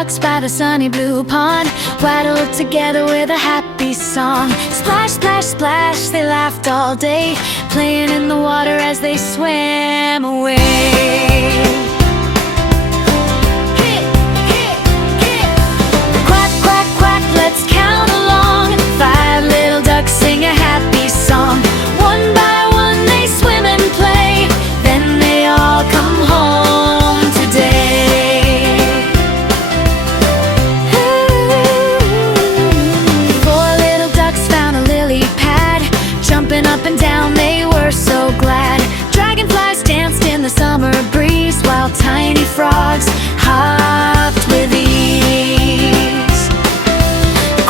ducks by the sunny blue pond waddled together with a happy song. Splash, splash, splash, they laughed all day, playing in the water as they swam away. Quack, quack, quack, let's count along. 5 little ducks sing a happy song. One by one they swim and play, then they all come home today. 4 little ducks found a lily pad, jumping up and down they were so glad. Dragonflies danced in the summer breeze, while tiny frogs hopped with ease.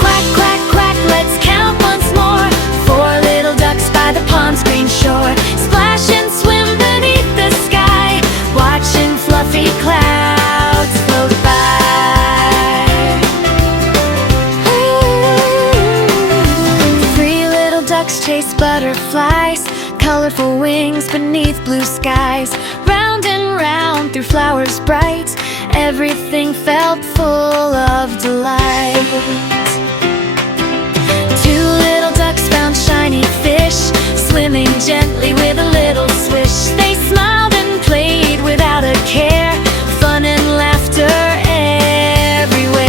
Quack, quack, quack, let's count once more. 4 little ducks by the pond's green shore, splash and swim beneath the sky, watching fluffy clouds float by. 3 little ducks chase butterflies, colorful wings beneath blue skies. Round and round through flowers bright, everything felt full of delight. 2 little ducks found shiny fish, swimming gently with a little swish. They smiled and played without a care, fun and laughter everywhere.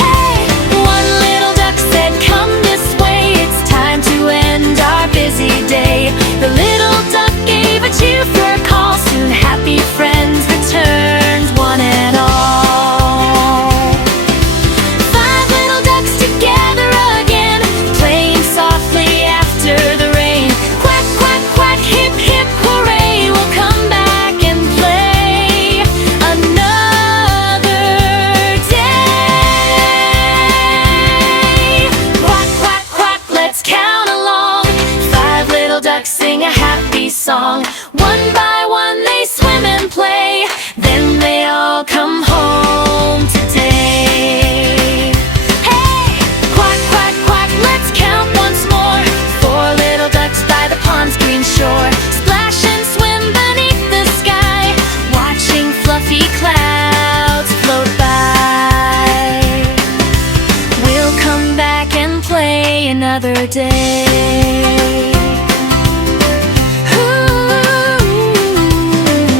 Hey! 1 little duck said, come this way, it's time to end our busy day. The little duck gave a cheerful call, soon happy friends returned, one and all. 5 little ducks together again, playing softly after the rain. Quack, quack, quack, hip, hip, hooray, we'll come back and play another day. Quack, quack, quack, let's count along. 5 little ducks sing a happy song. One by one they swim and play, then they all come home today. Hey! Quack, quack, quack, let's count once more. 4 little ducks by the pond's green shore, splash and swim beneath the sky, watching fluffy clouds float by. We'll come back and play another day.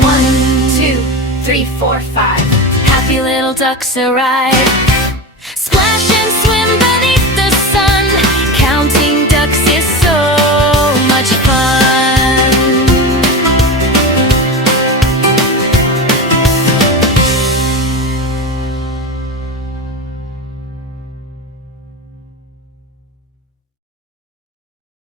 1, 2, 3, 4, 5. Happy little ducks arrive.